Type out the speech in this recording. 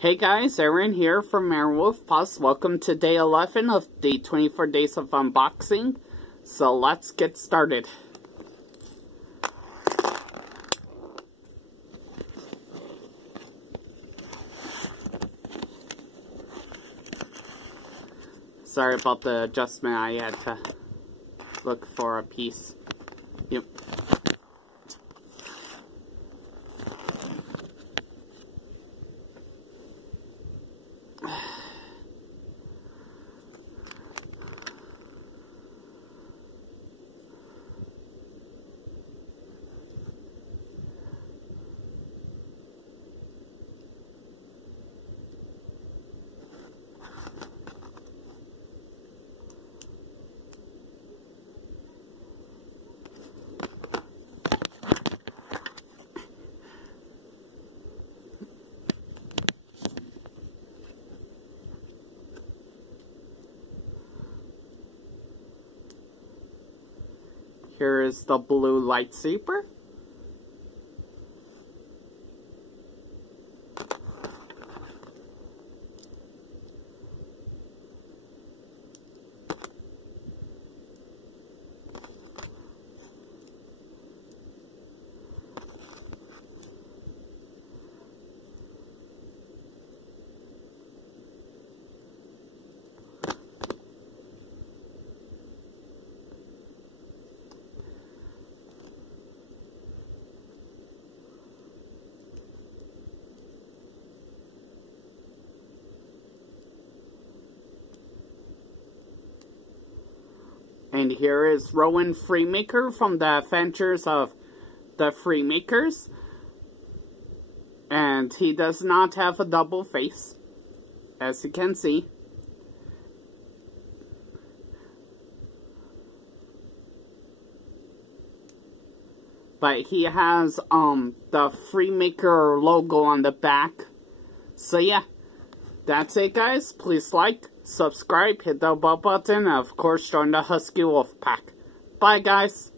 Hey guys, Aaron here from Aaron Wolf Plus. Welcome to day 11 of the 24 days of unboxing. So let's get started. Sorry about the adjustment, I had to look for a piece. Yep. Here is the blue lightsaber. And here is Rowan Freemaker from the Adventures of the Freemakers. And he does not have a double face, as you can see. But he has the Freemaker logo on the back. So yeah, that's it guys. Please like, subscribe, hit the bell button, and of course join the Husky Wolf Pack. Bye guys.